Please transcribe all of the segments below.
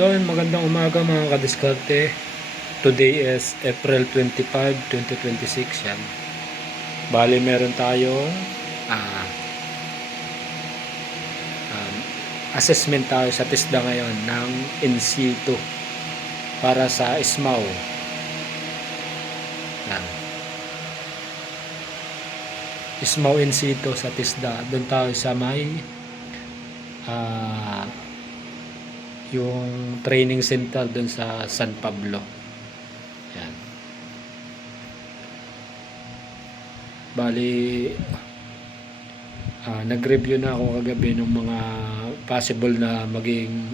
So, magandang umaga mga kadiskarte. Today is April 25, 2026 yan. Bali, meron tayong assessment tayo sa TISDA ngayon ng in situ para sa ISMAW. Yan. ISMAW in situ sa TISDA. Doon tayo sa may yung training center doon sa San Pablo. Yan. Bali, nag-review na ako kagabi ng mga possible na maging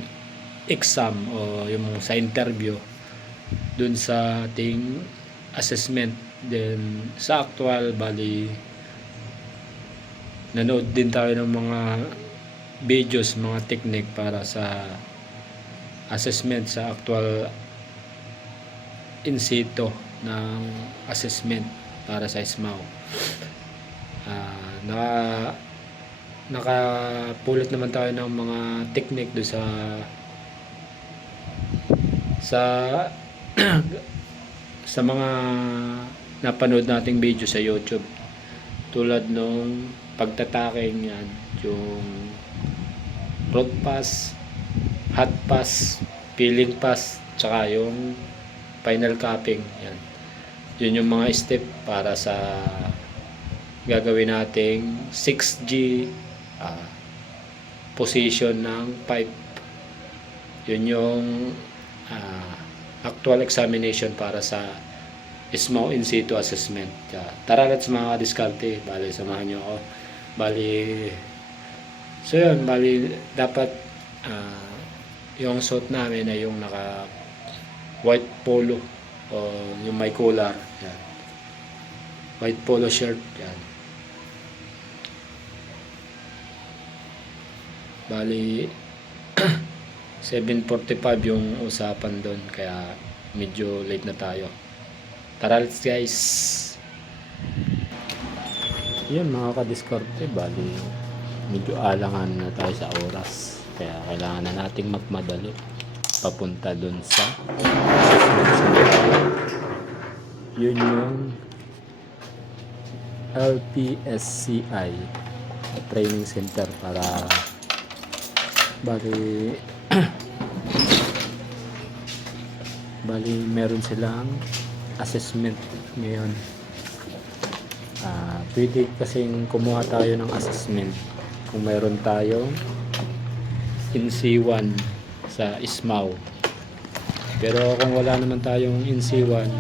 exam o yung sa interview doon sa ating assessment. Then sa actual, bali nanood din tayo ng mga videos, mga technique para sa assessment sa actual in situ ng assessment para sa ISMAW. Nakapulot naman tayo ng mga technique do sa sa mga napanood nating video sa YouTube, tulad nung pagtataking yan, yung road pass, hot pass, peeling pass, tsaka yung final capping. Yan. Yun yung mga step para sa gagawin nating 6G position ng pipe. Yun yung actual examination para sa ISMAW in situ assessment. Tara, let's mga diskarte. Bali, samahan nyo ako. Bali, so yun, bali dapat yung suit namin ay yung naka white polo o yung may collar. Yan. White polo shirt. Yan. Bali 7:45 yung usapan doon, kaya medyo late na tayo. Tara, let's guys. Yun mga kadiskarte, bali medyo alangan na tayo sa oras, kaya kailangan na nating magmadali papunta dun sa yun yung LPSCI training center para bali meron silang assessment ngayon. Pwede kasing kumuha tayo ng assessment kung meron tayong in C1 sa ISMAW. Pero kung wala naman tayong in C1,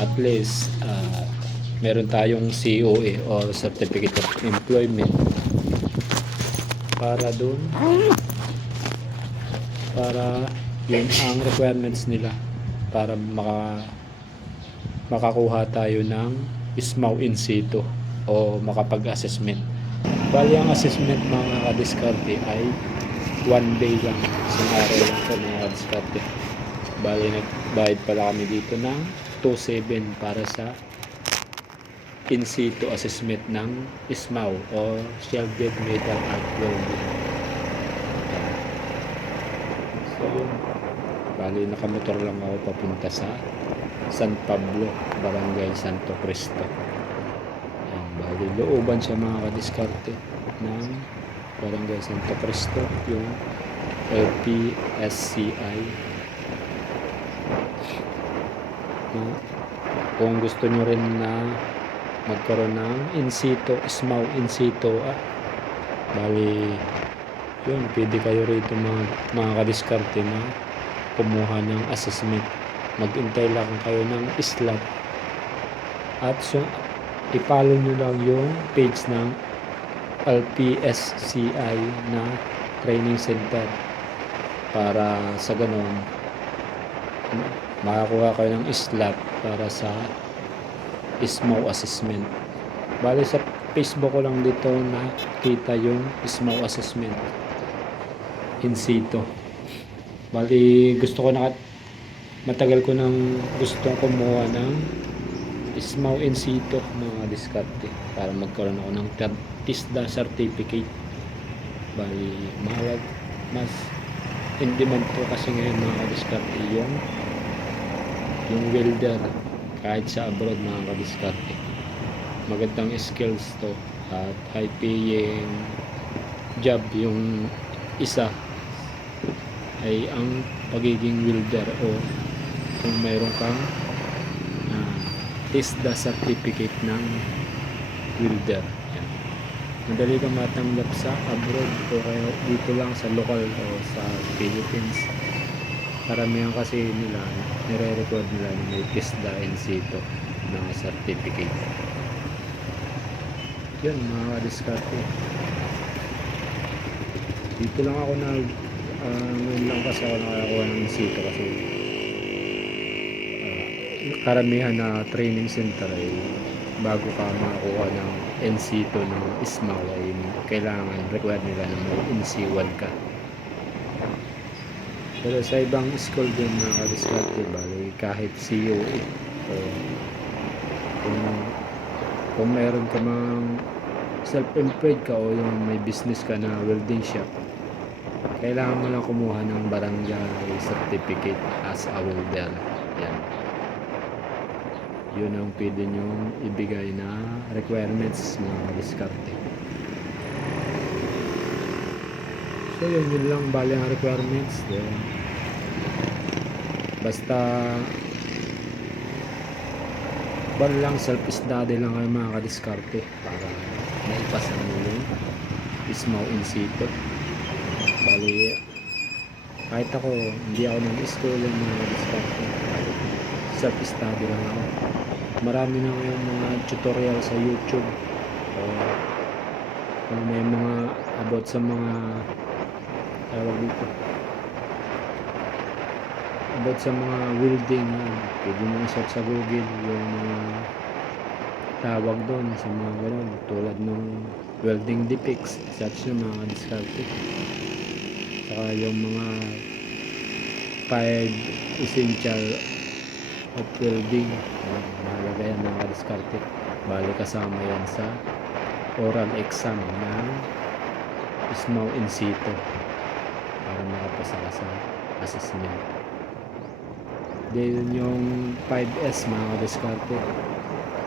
at least meron tayong COE or Certificate of Employment para doon, para yun ang requirements nila para makakuha tayo ng ISMAW in situ o makapag-assessment. Bali, ang assessment mga kadiskarte ay 1 day lang, isang araw lang ito mga kadiskarte. Bali, nagbayad pala kami dito ng 2.7 para sa in situ assessment ng ISMAW o Shielded Metal Arc Welding. So yun, bali nakamotor lang ako papunta sa San Pablo, Barangay Santo Cristo. Ayan, bali looban siya mga kadiskarte ng Barangay Santo Cristo, yung LPSCI. Kung gusto nyo rin na magkaroon ng in situ, ISMAW in situ, bali yun, pwede kayo rito mga kadiskarte na kumuha ng assessment. Mag-intay lang kayo ng slot at so i-follow nyo lang yung page ng LPSCI na training center para sa ganon makakuha kayo ng slot para sa ISMAW assessment. Bali sa Facebook ko lang dito nakita yung ISMAW assessment in situ. Bali gusto ko matagal ko nang gustong kumuha ng ISMAW in situ mga diskarte para magkaroon ako ng TISDA certificate. Bali mas in demand po kasi ngayon mga kadiskarte yung welder kahit sa abroad mga kadiskarte. Magandang skills to at high paying job. Yung isa ay ang pagiging welder o kung mayroon kang TISDA certificate ng welder. Yan. Madali kang matanggap sa abroad o kaya dito lang sa local o sa Philippines. Karamihan kasi nila nire-record nila na may TISDA in situ na certificate. Yun mga kadiskarte. Dito lang ako ngayon lang kasi ako nakakuha ng in situ kasi karamihan na training center ay bago ka makakuha ng in situ ng SMAW ay kailangan required nila na may NC1 ka. Pero sa ibang school din mga kadiskarte, bali kahit COE o kung mayroon ka mang self-employed ka o yung may business ka na welding shop, kailangan mo lang kumuha ng barangay certificate as a welder. Yan. Yun ang pwede nyong ibigay na requirements mga kadiskarte. So yun lang bali ang requirements. Then, basta lang self-study lang kayo mga kadiskarte para maipasa nyo yung SMAW in situ. Bali kahit ako hindi ako nag-school ng mga kadiskarte, self-study lang ako. Marami na ngayon mga tutorial sa YouTube o kung may mga about sa mga tawag dito about sa mga welding, pwede nyo i-search sa Google yung mga tawag doon sa mga gano'n tulad ng welding defects, search nyo mga kadiskarte. Saka yung mga 5 essential of welding, mahalaga yan mga kadiskarte. Bali kasama yan sa oral exam ng SMAW in situ para makapasa ka sa assessment. Then yung 5S mga kadiskarte,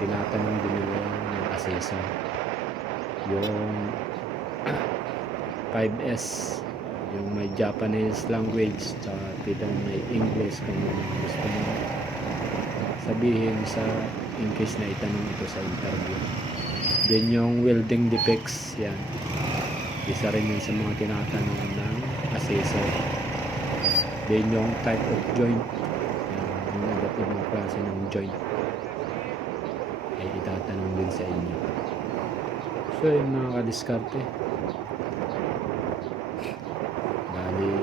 tinatanong din nila ng assessor. Yung 5S, yung may Japanese language, tsaka dito may English kung gusto mo sabihin sa in case na itanong ito sa interview. Then yung welding defects, yan, isa rin yun sa mga tinatanong ng assessor. Then yung type of joint, yung iba't ibang klase ng joint ay itatanong din sa inyo. So yung mga kadiskarte, bali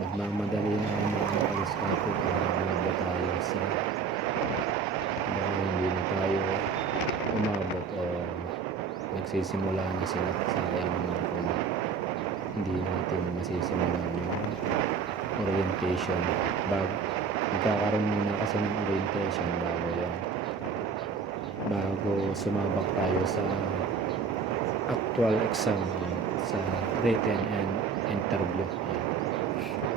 nagmamadali na ang mga kadiskarte para umabot tayo sa baka hindi na tayo umabot o nagsisimula na sila. Sayang naman kung hindi natin masisimulan yung orientation magkakaroon muna kasi ng orientation bago sumabak tayo sa actual exam, sa written and interview.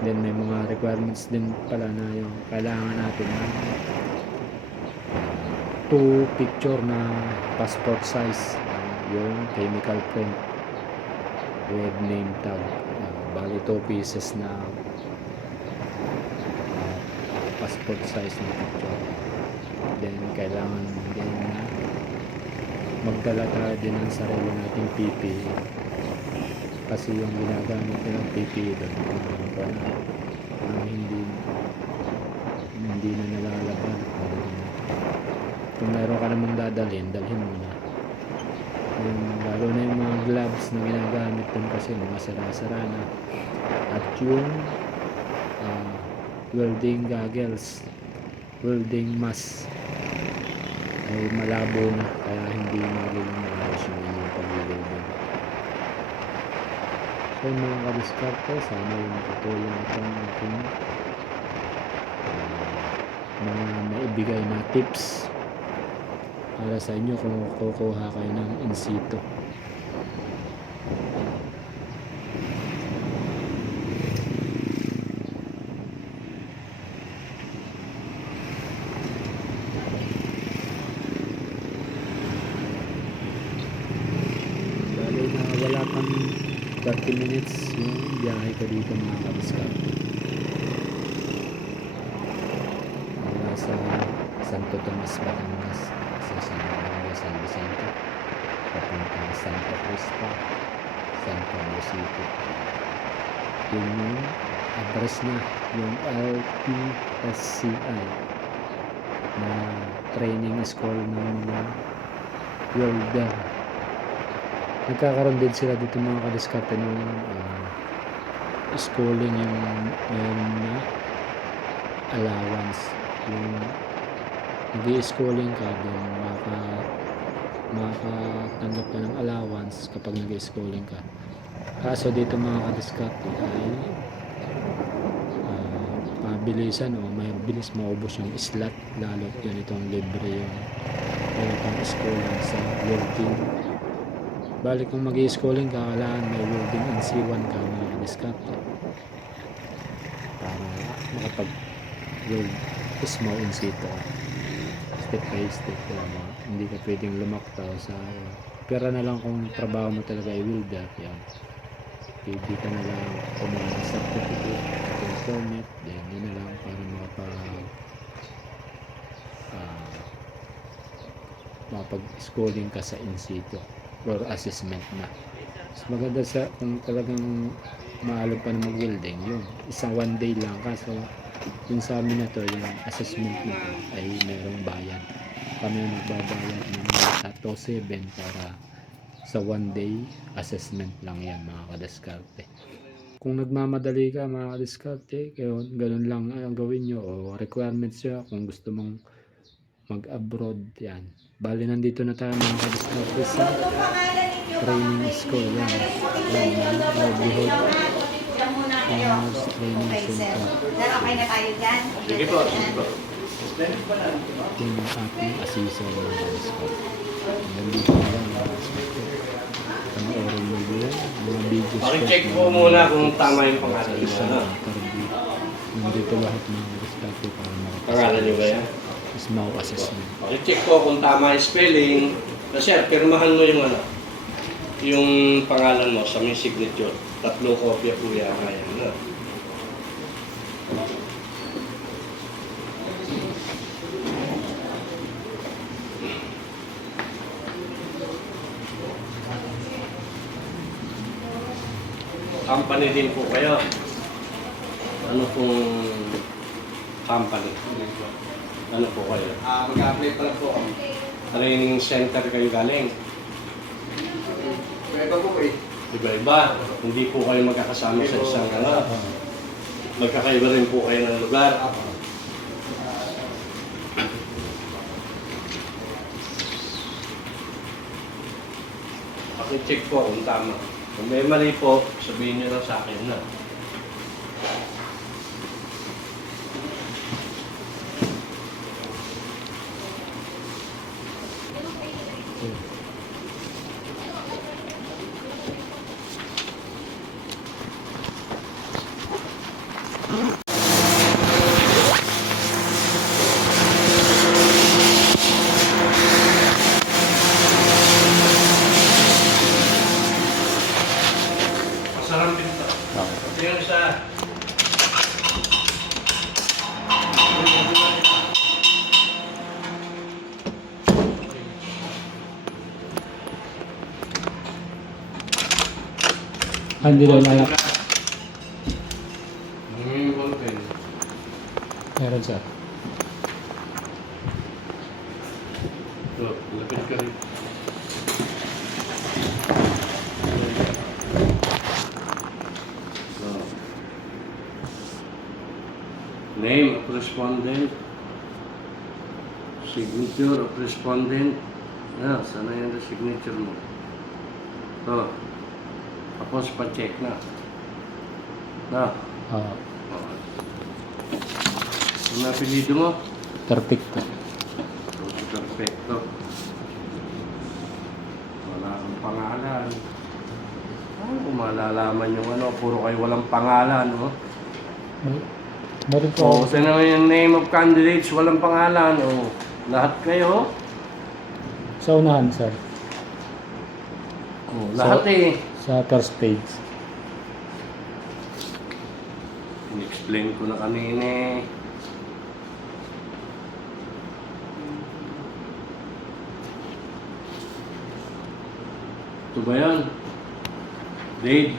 Then may mga requirements din pala na yung kailangan natin na 2 picture na passport size, yung chemical print with name tag, bali 2 pieces na passport size na picture. Then kailangan din na magdala tayo din ng sarili nating PPE kasi yung ginagamit nilang PPE doon hindi na nalalaban. Kung meron ka namang dalhin mo na. Lalo na yung mga gloves na ginagamit doon kasi mga sara-sara na. At yung welding goggles, welding mask ay malabo na kaya hindi magiging maayos yung inyong pag-welding. So mga kadiskarte, sana yung nakatulong itong ating mga naibigay na tips para sa inyo kung kukuha kayo ng in situ. 30 minutes yung biyahe ko dito mga kadiskarte. Mula sa Santo Tomas, Batangas sa San Vicente papuntang Santa Cruz pa, San Pablo City. Yun yung address na yung LPSCI na training school ng mga welder. Nagkakaroon din sila dito mga kadiskarte ng schooling yung na allowance. Yung nag-i-schooling ka din makatanggap ka ng allowance kapag nag-i-schooling ka. Kaso dito mga kadiskarte ay mabilisan o mabilis maubos yung slot, lalo ganitong libre yung ganitong schooling sa welding. Balik kung mag-i-schooling ka, kailangan may welding NC1 ka mga kadiskarte para makapag-weld small in situ, step by step lang. Hindi ka pwedeng lumaktaw sa pera na lang kung trabaho mo talaga ay welder. Yan, pwede ka na lang kumuha ng certificate, yung permit, then yun na lang para makapag-schooling ka sa in situ or assessment na. Mas maganda sa kung talagang maalog pa na mag-welding, yun isang one day lang. Kaso yung sa amin na to, yung assessment na to ay merong bayad. Kami yung nagbabayad ng 2,700 para sa one day assessment lang yan mga kadiskarte. Kung nagmamadali ka mga kadiskarte, ganun lang ang gawin nyo o requirements nyo kung gusto mong mag-abroad. Yan, bali nandito na tayo mga kadiskarte sa training school. Yan, livelihood training center. Okay na tayo dyan? Sige po, sige po. Yung ating assessor mga kadiskarte. Nandito na lang mga kadiskarte. Panoorin mo yun, mga videos. Paki-check po muna kung tama yung pangalan mo. Sa interview. Nandito lahat mga kadiskarte para Pangalan nyo ba yan? small assessment. Paki-check po kung tama yung spelling. Kasi pirmahan mo yung pangalan mo sa may signature. 3 kopya po yan. Ayan na. Company din po kayo. Ano pong company? Ano po kayo? Mag-apply pa lang po kami. Training center kayo galing. Pwede po eh. Iba-iba. Hindi po kayo magkakasama sa isang magkakaiba rin po kayo ng lugar. Paki-check po kung tama. Kung may mali po, sabihin nyo lang sa akin na. Masarang pinto. Yung sa... Hindi daw nalak. Meron siya. Ito, lapit ka rin. Name of respondent, signature of respondent. Sana yung signature mo. Ito. Tapos pa-check na. Oo. Ano apelido mo? Perfecto. Perfecto. Wala kang pangalan. Kung malalaman yung puro kayo walang pangalan, no? Meron po. Kasi naman yung name of candidates, walang pangalan, lahat kayo. Sa unahan, sir. Lahat Sa first page. In-explain ko na kanina eh. Ito ba yan? Dave?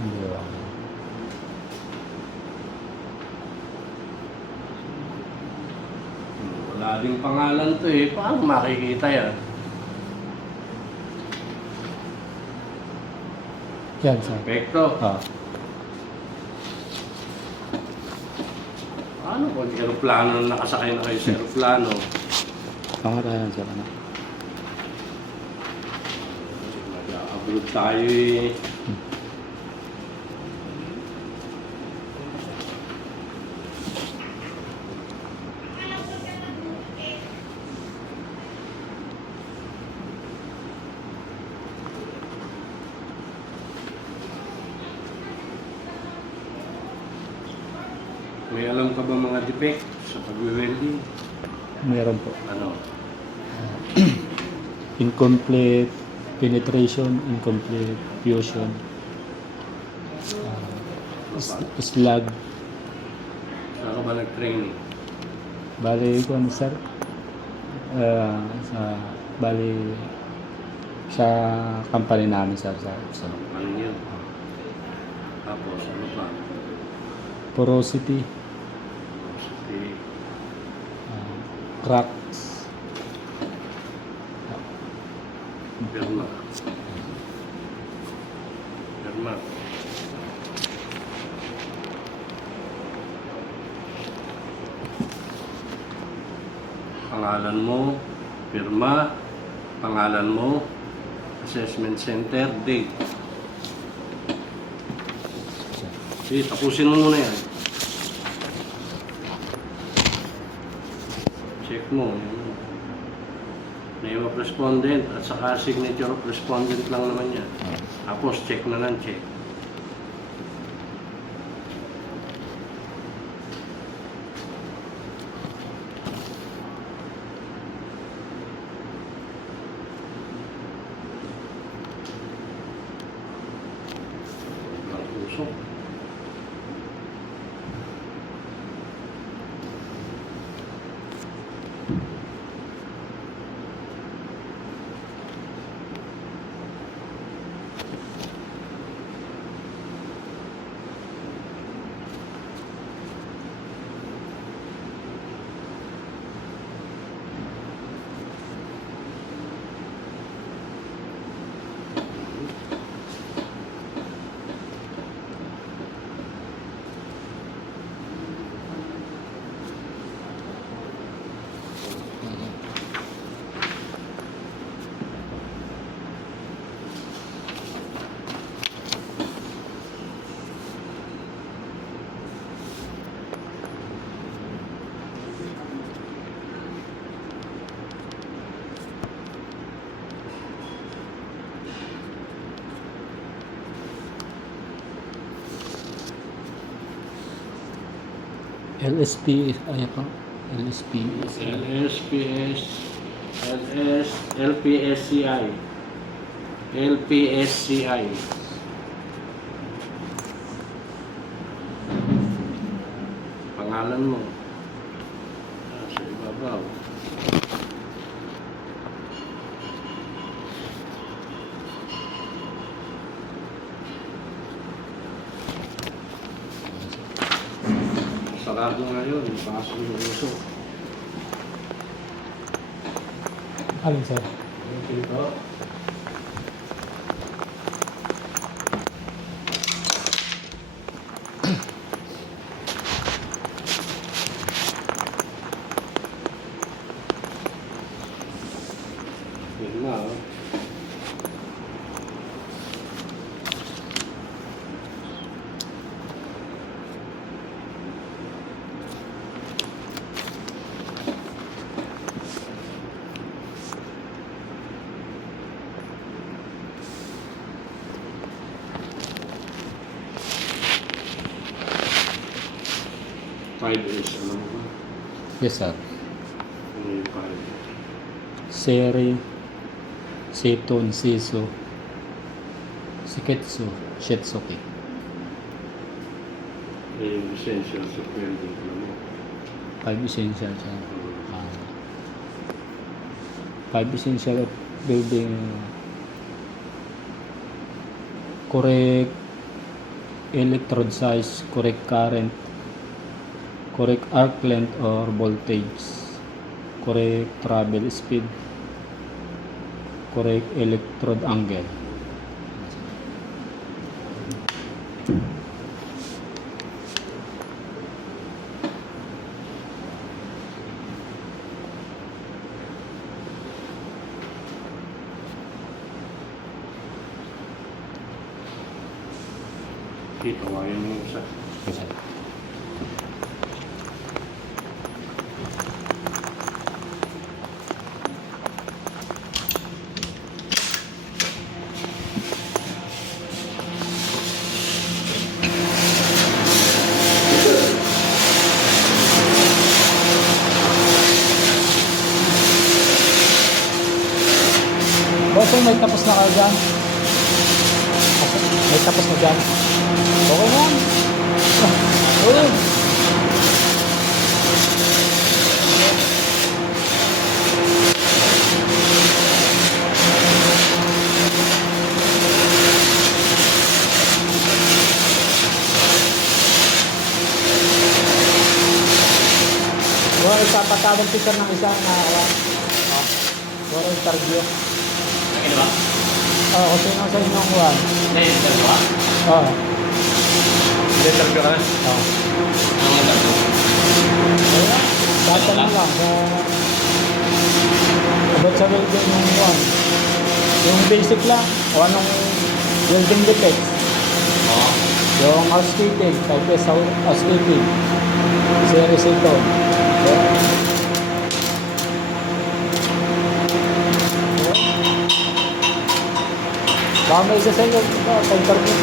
Hindi ba? Wala ding pangalan to eh. Paano makikita yan? Yan, sir. Perfecto. Ah. Ano kung aeroplano na nakasakay na kayo sa aeroplano? Pangarayan, sir. Ano? Mag-abroad tayo eh. May alam ka ba mga defect sa pag-welding? Meron po. Ano? Incomplete penetration, incomplete fusion, slag. Saan ka ba nag-training? Bali ko ano, sir? Bali sa company namin, sir. Sa Ano yun? Tapos ano pa? porosity, Okay. cracks. Pirma. Pirma. Pangalan mo, pirma, pangalan mo, assessment center, date. Sige, tapusin mo muna yan. Check mo. Name of respondent at saka signature of respondent lang naman yan. Tapos check na lang, check. Ang puso. LSP, ay pa, LSP. LSPS, LPSCI. LPSCI. Pangalan mo. Sa ibabaw. Sarado ngayon, pasok yung uso. Alin, sir? Ito. Yun na, oh. Five years, alam mo ba? Yes, sir. Ano yung five? Seri, Seton, Siso, Siketsu, Shitsuki. Yung essential sa welding, alam mo. 5 essential siya. 5 essential of building. Correct electrode size, correct current, correct arc length or voltage, correct travel speed, correct electrode angle. Itawayan mo yung isa. Kasi, Bossing, may tapos na kayo dyan? May tapos na dyan? Okay na yan. Oo. Ipapatawag kita ng isang walang interview. Ano ba? Oo, kung sino sa inyong kuhan. Na-interview ka? Oo. Interview ka? Oo. Ang interview? Kaya, tatanong lang about sa welding yung kuhan. Yung basic lang, o anong welding defects. Oo. Yung housekeeping, type S housekeeping. Series ito. Baka may isa sa inyo sa interview.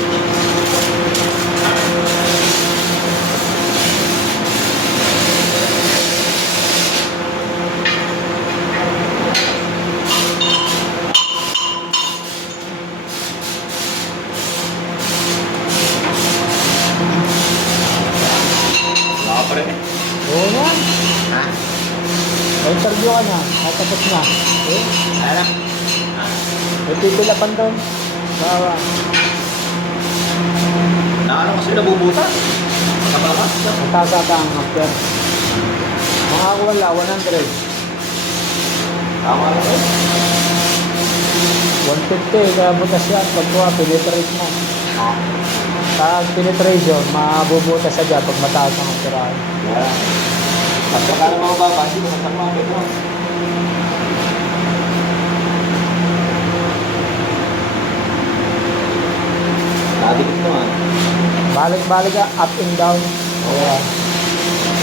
Wala pa rin. Oo naman. Ha? May interview ka na. Natapos na. Eh, Ano? may pipilapan doon. Bawa. Ano kasi nabubutas? Makabakas ka. Mataas ata ang after. Mga wala, 100. Tama na ito. 150, kaya butas yan. Pagkuha, penetrate mo. Oo. Pag penetration, mabubutas siya dyan pag mataas ang afteran. Kaya. At saka na mga baba, hindi mo sasama ang ito. Nakadikit naman. Balik-balik ka, up and down. Kaya,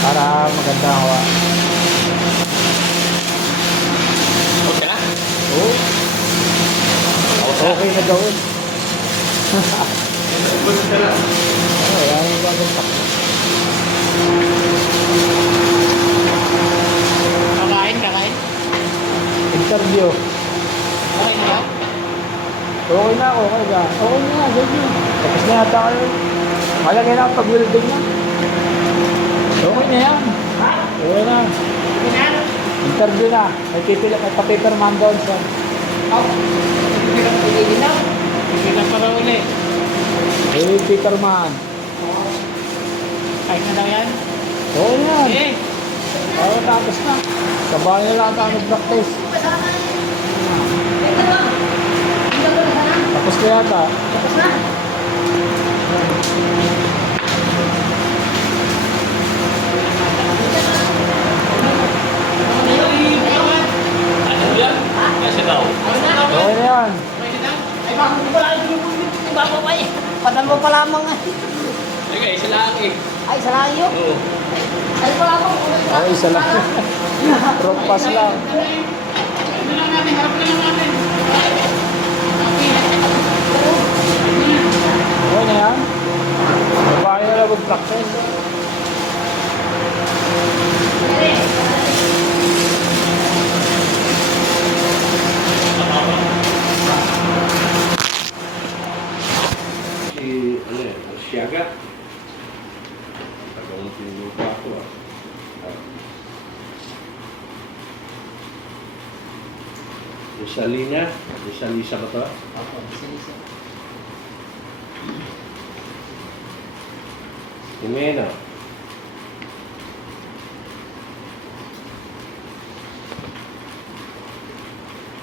para maganda ang hawa. Okay na? Oo. Okay na gawin. Oo, yan yung bagay pa. Kakain? Interview. Okay na ba? Okay na, okay ka. Okay na, sige. Tapos na yata kayo. Malagay na ang pag-welding na. Okay na yan. Okay na. Interview na. May pipila, may pa-paper man doon sa... Pipila para uli. May paper man. Kahit na daw yan? Okay na yan. Eh! Okay, tapos na. Sa bahay na lang tayo mag-practice. Tapos na yata. Ano yan? Kasi daw. Okay na yan. Ay, bakit mo pala yung iba pa pa eh. Patan mo pa lamang eh. Sige, isa lang eh. Ay, sa lang yun. Oo. Ay, pa lamang. Okay, isa lang. Rock pass lang. Okay na yan. Sa bahay na lang mag-practice. Si, ano eh, Siaga. Salina? Salisa ba to? Opo, sinisa. Jimena.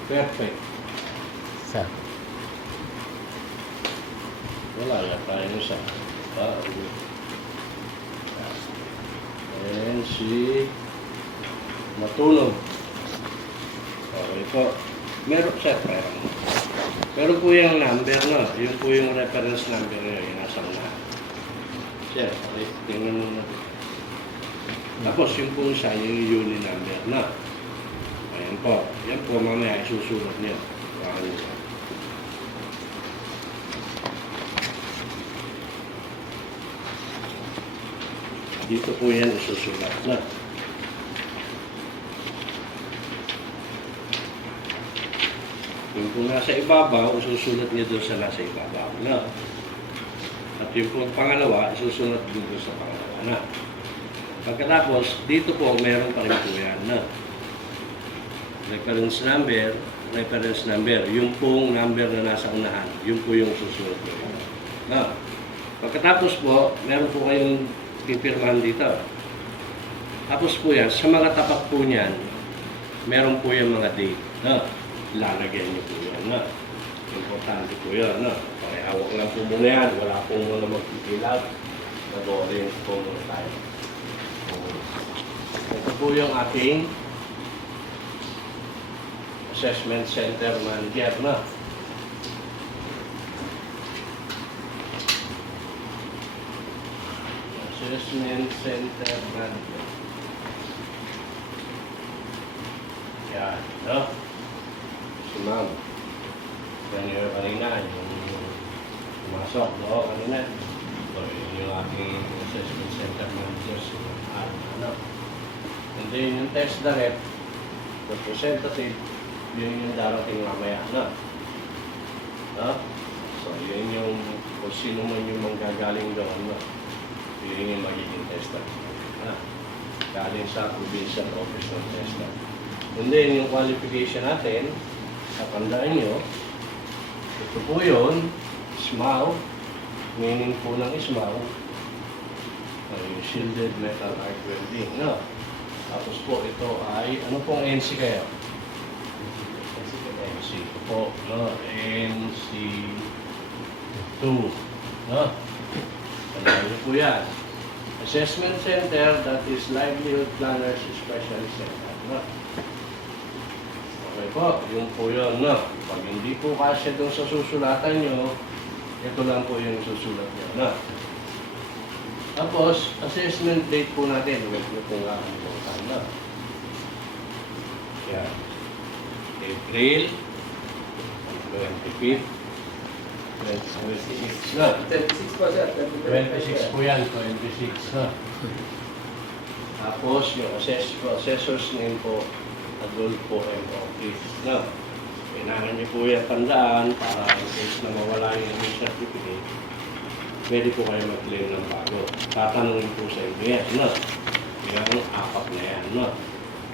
Perfect. Sir. Wala na tayo sa and si matulog. Okay po. Meron siya pera. Pero po yung number no, yun po yung reference number nyo, yung nasa una. Sir, okay, tingnan mo natin. Tapos yung po siya, yung unit number na. Ayan po. Yan po mamaya isusulat niyo. Baka niyo. Dito po yan isusulat na. Yung po nasa ibabaw, isusulat niyo doon sa nasa ibabaw na. At yung po pangalawa, isusulat doon sa pangalawa na. Pagkatapos, dito po meron pa rin po yan na. Reference number, yung pong number na nasa unahan, yun po yung susulat ko. Na. Pagkatapos po, meron po kayong pipirmahan dito. Tapos po yan, sa mga tapat po niyan, meron po yung mga date. Na. Lalagyan niyo po yan. Na. Importante po yan. Na. Pakihawak lang po muna yan. Wala po muna magpipilat. Nag-orange po muna tayo. Ito po yung ating assessment center manager na. Assessment center manager. Yan, no? Si ma'am. Yan yung kanina, yung pumasok, no? Kanina. So, yun yung ating assessment center manager. Si ano? And then yung test direct, representative, yun yung darating mamaya na. No? So, yun yung kung sino man yung manggagaling doon, no? Yun yung magiging tester. Na? Galing sa provincial office ng tester. And then, yung qualification natin, katandaan nyo, ito po yun, SMAW, meaning po ng SMAW, ay shielded metal arc welding. No? Tapos po, ito ay, ano pong NC kayo? NC po, no? NC2, no? Tandaan niyo po yan. Assessment Center, that is Livelihood Planners Specialist Center, no? Okay po, yun po yun, no? Pag hindi po kasya doon sa susulatan nyo, ito lang po yung susulat nyo, no? Tapos, assessment date po natin, huwag nyo po nga kalimutan, no? Yan. April 25th, 26, no? 36 pa sir. 26 po yan, 26, no? Tapos, yung assessor's name po, Adolfo M. Ortiz, no? Kailangan niyo po yan tandaan para in case na mawala yung certificate, pwede po kayo mag-claim ng bago. Tatanungin po sa inyo yan, no? Kailangan apat na yan, no?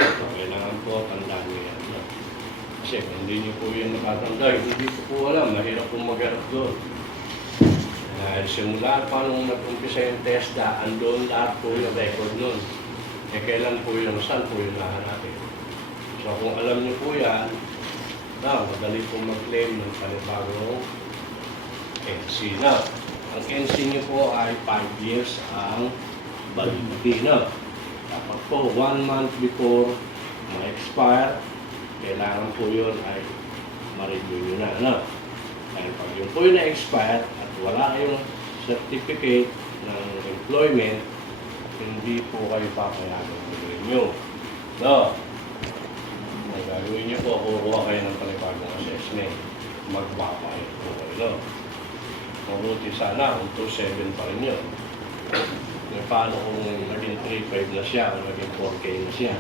So, kailangan po tandaan niyo yan, no? Kasi kung hindi niyo po yan nakatanda, hindi ko po alam, mahirap po mag-harap doon. Simula paano nag-umpisa yung TESDA, andun lahat po yung record nun. Eh kailan po yun, saan po yun nahanapin? So kung alam niyo po yan, madali po mag-claim ng panibagong NC na. Ang NC niyo po ay 5 years ang validity na. Dapat po 1 month before ma-expire, kailangan po yun ay ma-review nyo na. Ano? Kaya pag yun po yun na-expire at wala kayong certificate ng employment, hindi po kayo papayagan ng nyo. No? Ang gagawin nyo po, kukuha kayo ng panibagong assessment. Magpapayag po kayo. Mabuti sana kung 2.7 pa rin yun. Paano kung naging 3.5 na siya o naging 4K na siya?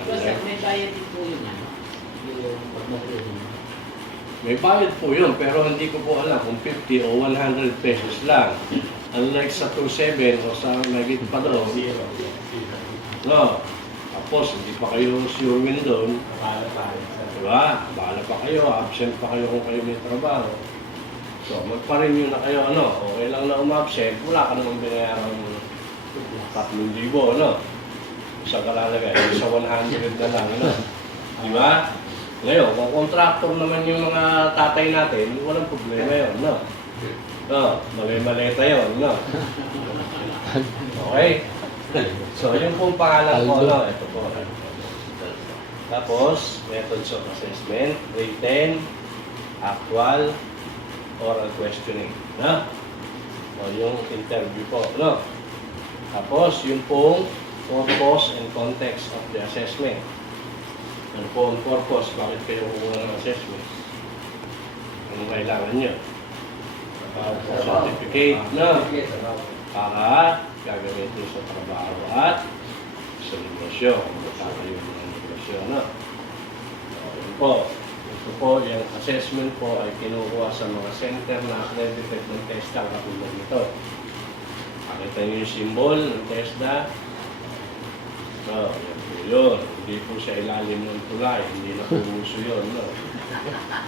Kasi may bayad din po yun, ano? Yung pag-matril. May bayad po yun, pero hindi ko po alam kung 50 o 100 pesos lang. Unlike sa 2.7 o sa naging pa doon. No. Tapos, hindi pa kayo sure win doon. Diba? Bahala pa kayo, absent pa kayo kung kayo may trabaho. So, magpa-renew na kayo, ano, okay lang na umabsent, wala ka namang binayaran 3,000, ano? Isa ka lalagay, sa 100 na lang, ano? Diba? Ngayon, kung contractor naman yung mga tatay natin, walang problema yun, no? No, mali-maleta yun, no? Okay? So, yung pong pangalan ko, no? Ito po. Tapos, methods of assessment, written, actual, oral questioning. No? O, yung interview po, no? Tapos, yung pong purpose and context of the assessment. Ano po ang purpose? Bakit kayo kukuha ng assessment? Ano kailangan nyo? Certificate na para gagamitin sa trabaho at sa negosyo. Magkakayo ng negosyo na. Yun po. Ito po, yung assessment po ay kinukuha sa mga center na accredited ng TESDA katulad nito. Pakita nyo yung symbol ng TESDA. Yan po yun. Hindi po siya ilalim ng tulay. Hindi na po uso yun. No?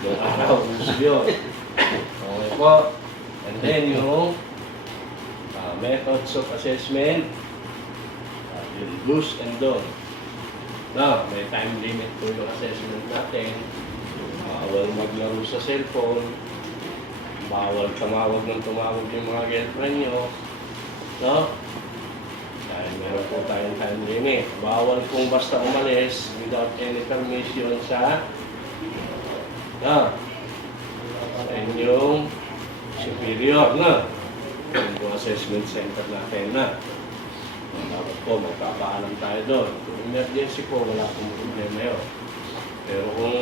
Noong araw, uso yun. Okay po. And then yung methods of assessment, yung do's and don't. No, may time limit po yung assessment natin. Bawal maglaro sa cellphone. Bawal tumawag yung mga girlfriend nyo. No? Dahil meron po tayong time limit. Bawal pong basta umalis without any permission sa yung superior na yung assessment center natin na. Dapat po, magpapaalam tayo doon. Kung emergency po, wala pong problema yun. Pero kung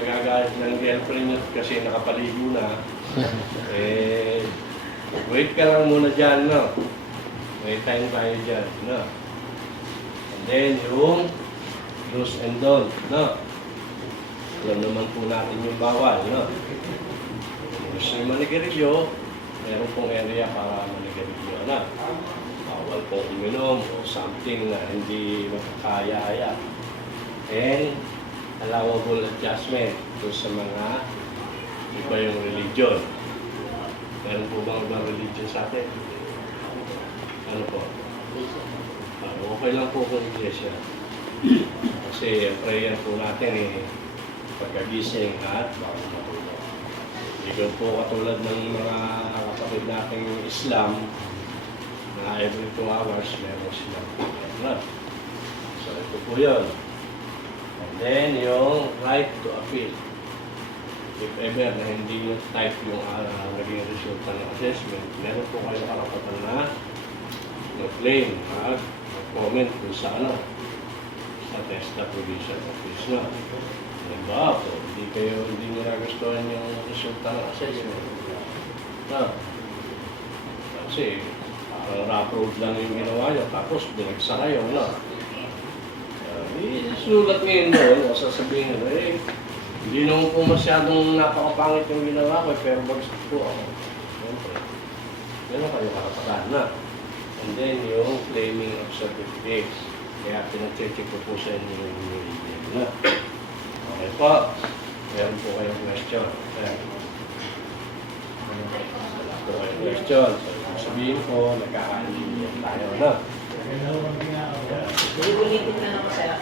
nagagalit ng girlfriend nyo kasi nakapaligo na, wait ka lang muna dyan, no? May time tayo dyan, no? And then, yung do's and don't, no? Alam naman po natin yung bawal, no? Gusto yung manigarilyo, meron pong area para manigarilyo na. Bawal pong uminom o something na hindi makakaya-aya. And allowable adjustment doon sa mga iba yung religion. Meron po bang ibang religion sa atin? Ano po? Okay lang po kung iglesia. Kasi ang prayer po natin pagkagising at bago matulog. Hindi po katulad ng mga kapatid nating Islam na every 2 hours meron silang prayer. So ito po yun. And then yung right to appeal. If ever na hindi yung type yung naging resulta ng assessment, meron po kayo karapatan na mag-claim, mag-comment kung sa sa TESDA Provincial Office na. Diba po, hindi nyo nagustuhan yung resulta ng assessment. Kasi parang rough lang yung ginawa nyo, tapos binagsara yun, isulat ngayon doon, o sasabihin nyo, hindi naman po masyadong napakapangit yung ginawa ko, pero bagsak po ako. Siyempre, meron kayo karapatan na. And then yung claiming of certificates. Kaya pinacheck ko po sa inyo yung email na. Okay po. Meron po kayong question. Wala po kayong question. So, sabihin ko, nagkakaintindihan tayo na. Ulitin na ako, sir. Ulitin ko, sir.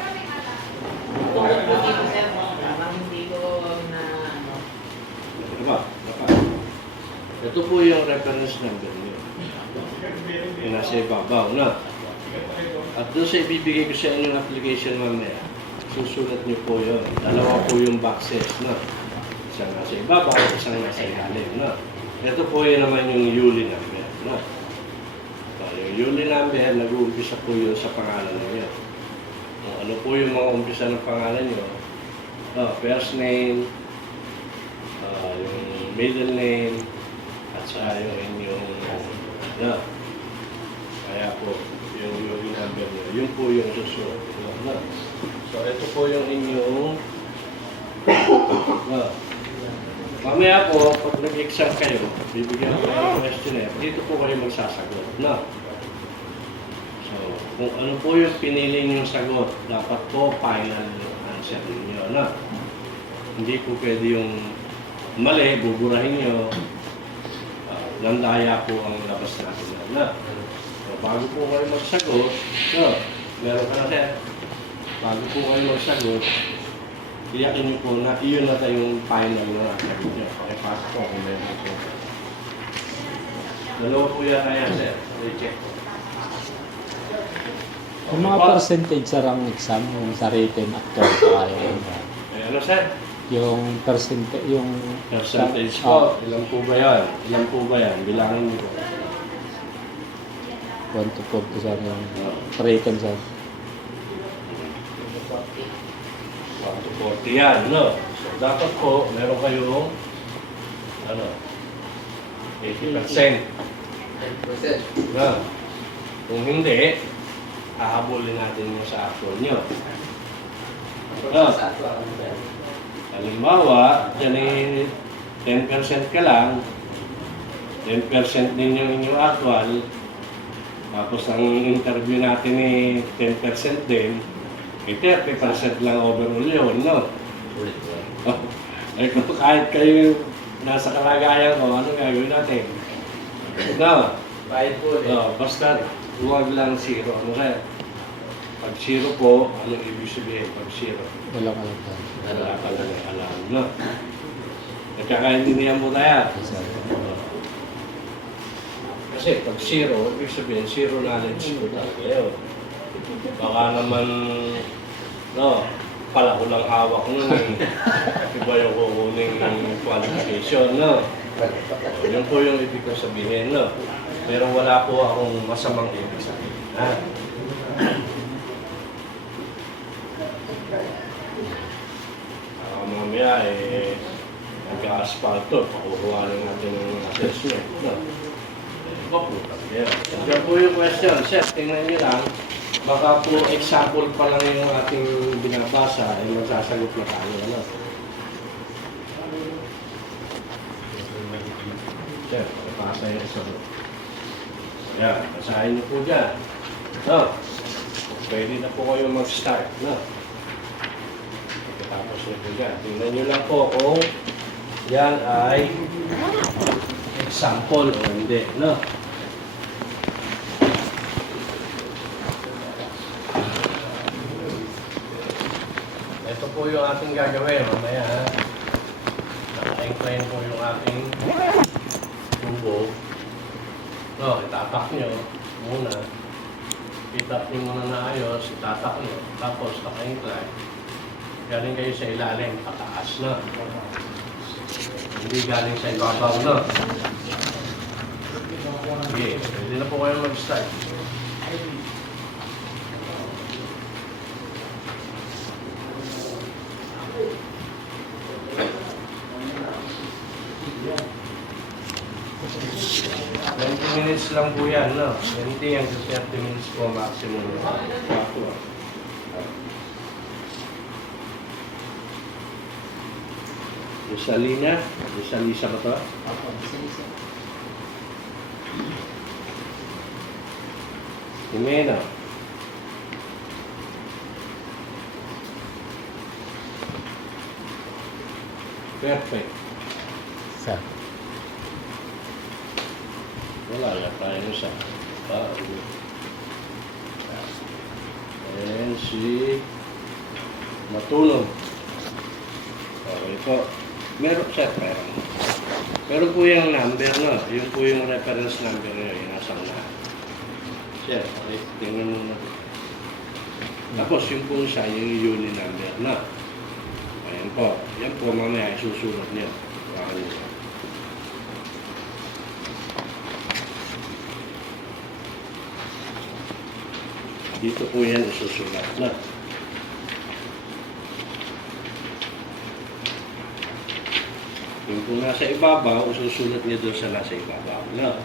Parang hindi ko na, Diba? Ito po yung reference number niyo. Yung nasa ibabaw na. At doon sa ibibigay ko sa inyo ng application mamaya, susulat niyo po yun. Dalawa po yung boxes na. Isang nasa ibabaw, isang nasa ilalim na. Ito po yun naman yung ULI number na. So, yung ULI number, nag-uumpisa po yun sa pangalan niyo. Ano po yung mga umpisa ng pangalan niyo? First name, yung middle name, at saka yung inyong kaya po yung number nyo, yun po yung susunod. So ito po yung inyong mamaya po, pag nag-exam kayo, bibigyan ko kayo ng questionnaire, dito po kayo magsasagot. So kung ano po yung pinili niyong sagot, dapat po final yung answer ninyo. Hindi po pwede yung mali, buburahin nyo. Nandaya po ang labas natin na. So, bago po kayo magsagot, meron ka na sir. Bago po kayo magsagot, iyakin nyo po na iyon na yung final na sagot nyo. Pakipasok po kung meron po. Dalawa po yan na yan sir. I-check po. Yung mga percentage sa rang exam, yung sa written actual tayo. Ano sir? Yung percentage, yung Percentage po. Ilan po ba yan? Ilan po ba yan? Bilangin niyo po. 1 to 40 sir, yung written sir. 1 to 40 yan, no? So, dapat po, meron kayong, 80%. 10%. Na. Kung hindi, hahabulin natin yung sa actual nyo. Sa ato. Halimbawa, dyan ay 10% ka lang, 10% din yung inyong actual, tapos ang interview natin ay 10% din, 30% lang overall yun, no? Ay kung kahit kayo nasa kalagayan ko, ano gagawin natin? No? Bayad po ulit. Basta huwag lang zero. Ano sir? Pag zero po, anong ibig sabihin? Pag zero, Walang alam sir. wala ka lang alam, no? At saka hindi niyan mo tayo. Yes, sir. Kasi pag zero, ibig sabihin, zero knowledge ko talaga yun. Baka naman, pala ko lang hawak nun eh. Iba yung kukuning qualification, no? Yun po yung ibig ko sabihin, no? Pero wala po akong masamang ibig sabihin, ha? Mamaya, nagka-asfalto, pakukuha lang natin ng assessment, no? Po, yan po yung question. Sir, tingnan nyo lang. Baka po example pa lang yung ating binabasa ay magsasagot na tayo. Ano? Sir, napasa yung sagot. Yan, basahin niyo po dyan. No? Pwede na po kayo mag-start. No? Tapos niyo po dyan. Tingnan nyo lang po kung yan ay example o hindi. No? Ito po yung ating gagawin mamaya ha. Naka-incline po yung ating tubo. No, itatak nyo muna. Itap nyo muna na ayos, itatak nyo. Tapos naka-incline. Galing kayo sa ilalim, pataas na. Hindi galing sa ibabaw na. Sige, pwede na po kayo mag-start. Minutes lang po yan, no? 20 hanggang 30 minutes po maximum. Rosalina? Rosalisa ba to? Opo, isa-isa. Jimena? Perfect. Sir. Wala lang tayo sa and si Matulog. Okay po. Meron siya, meron po yung number, no? Yun po yung reference number nyo, yung nasa na. Siya, okay, tingnan mo na. Tapos yung po siya, yung unit number na. Ayan po. Yan po mamaya isusunod niyo. Baka niyo. Dito po yan isusulat na. Yung po nasa ibabaw, isusulat niyo doon sa nasa ibabaw na.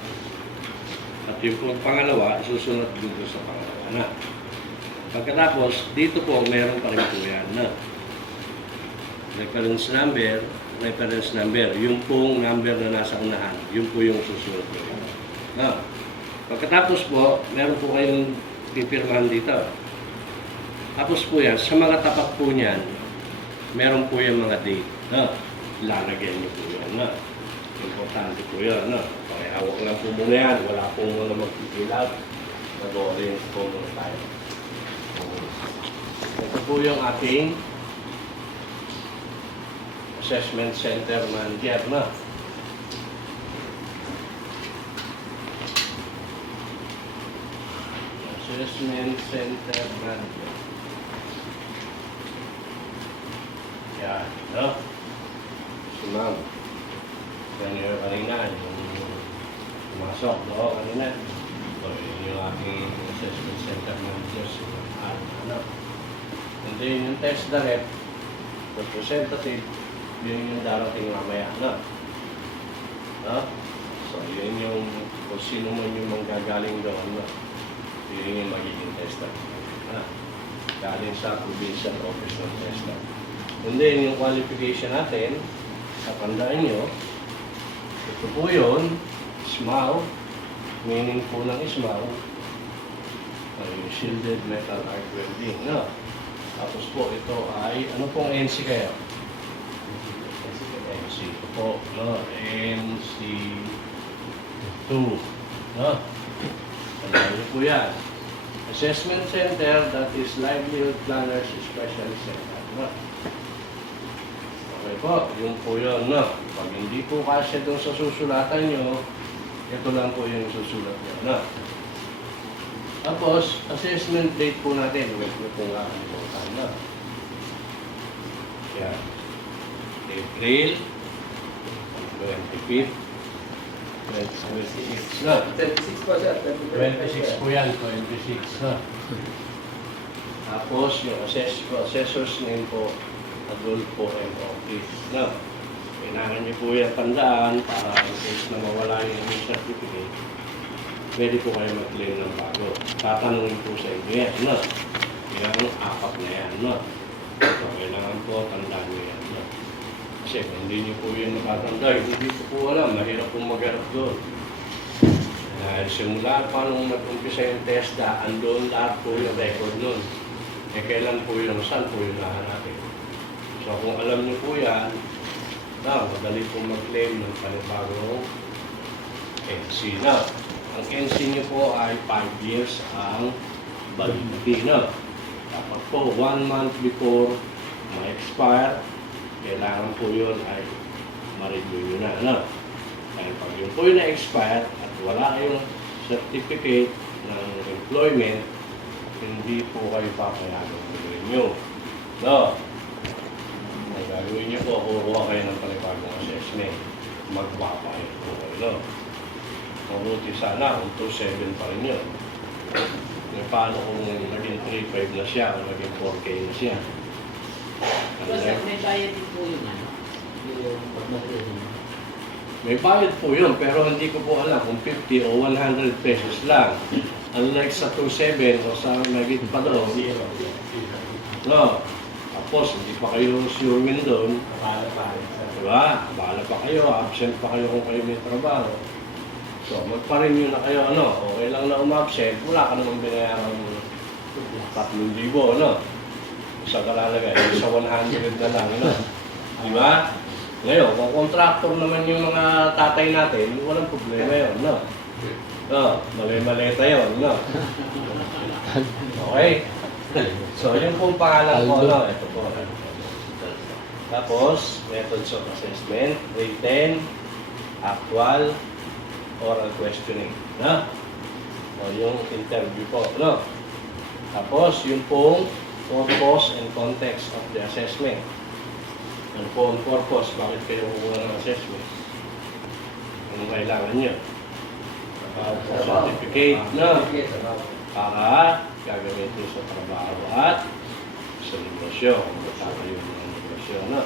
At yung po pangalawa, isusulat doon sa pangalawa na. Pagkatapos, dito po meron pa rin po yan na. Reference number, yung pong number na nasa unahan, yun po yung susunod niyo. Na. Pagkatapos po, meron po kayong pipirmahan dito. Tapos po yan, sa mga tapat po niyan, meron po yung mga date. No? Lalagyan niyo po yan. No? Importante po yun. No? Pakihawak lang po muna yan. Wala po muna magpipilat. Nag-orange po muna tayo. Ito po yung ating assessment center manager. No? Assessment Center Manager. Yan, no? Si ma'am. Yan yung kanina, yung pumasok, no? Kanina. So, yun yung aking Assessment Center Manager. Si ano? And then yung test direct, representative, yun yung darating mamaya, no? No? So, yun yung kung sino man yung manggagaling doon, no? Yun yung magiging tester. Galing sa provincial office ng tester. And then, yung qualification natin, tandaan nyo, ito po yun, SMAW, meaning po ng SMAW, ay shielded metal arc welding. No? Tapos po, ito ay, ano pong NC kayo? NC ito po, no? NC2. No? Tandaan niyo po yan. Assessment Center, that is Livelihood Planners Specialist Center. No? Okay po, yun po yun. No? Pag hindi po kasya doon sa susulatan nyo, ito lang po yung susulat nyo. No? Tapos, assessment date po natin. Huwag nyo po nga kalimutan. No? Yan. April 25th. 26 na. 36 po sir. 26 po yan, 26 na. Tapos yung assessor's name po, Adolfo M. Ortiz na. Kailangan niyo po yan tandaan para in case na mawala yung inyong certificate, pwede po kayo mag-claim ng bago. Tatanungin po sa inyo yan, no? Kailangan apat na yan, no? So, kailangan po tandaan niyo yan, no? Kasi kung hindi niyo po yun natatanda, hindi ko po alam, mahirap po magharap doon. Simula pa nung nag-umpisa yung TESDA, andun lahat po yung record nun. Eh kailan po yun, saan po yun nahanapin? So kung alam niyo po yan, madali po mag-claim ng panibagong NC. Now, ang NC niyo po ay 5 years ang validity. Dapat po 1 month before ma-expire, kailangan po yun ay ma-review nyo na. Kaya pag yun po yun na-expire at wala kayong certificate ng employment, hindi po kayo papayagan gawin nyo. No? Ang gagawin nyo po, kukuha kayo ng panibagong assessment. Magpapayag po kayo. No? Mabuti sana kung 2.7 pa rin yun. Paano kung naging 3.5 na siya o naging 4K na siya? Kasi may bayad din po yun, ano? Yung pagmatuloy. May bayad po yun, pero hindi ko po alam kung 50 o 100 pesos lang. Unlike sa 2.7 o sa naging pa doon. No. Tapos, hindi pa kayo sure min doon. Diba? Bahala pa kayo, absent pa kayo kung kayo may trabaho. So, magpa-renew na kayo, ano? Okay lang na umabsent, wala ka naman binayaran 3,000, no? Sa kalalagay, sa 100 na lang, no? Diba? Ngayon, kung contractor naman yung mga tatay natin, walang problema yun, no? No, malay-maleta yun, no? Okay? So, yung pong pangalan ko, no? Ito po. Tapos, methods of assessment, written, actual, oral questioning, no? O, yung interview po, no? Tapos, yung pong purpose and context of the assessment. Ano po ang purpose? Bakit kayo kukuha ng assessment? Anong kailangan nyo? Certificate na para gagamitin sa trabaho at sa negosyo. Kung magkakayo ng negosyo, no?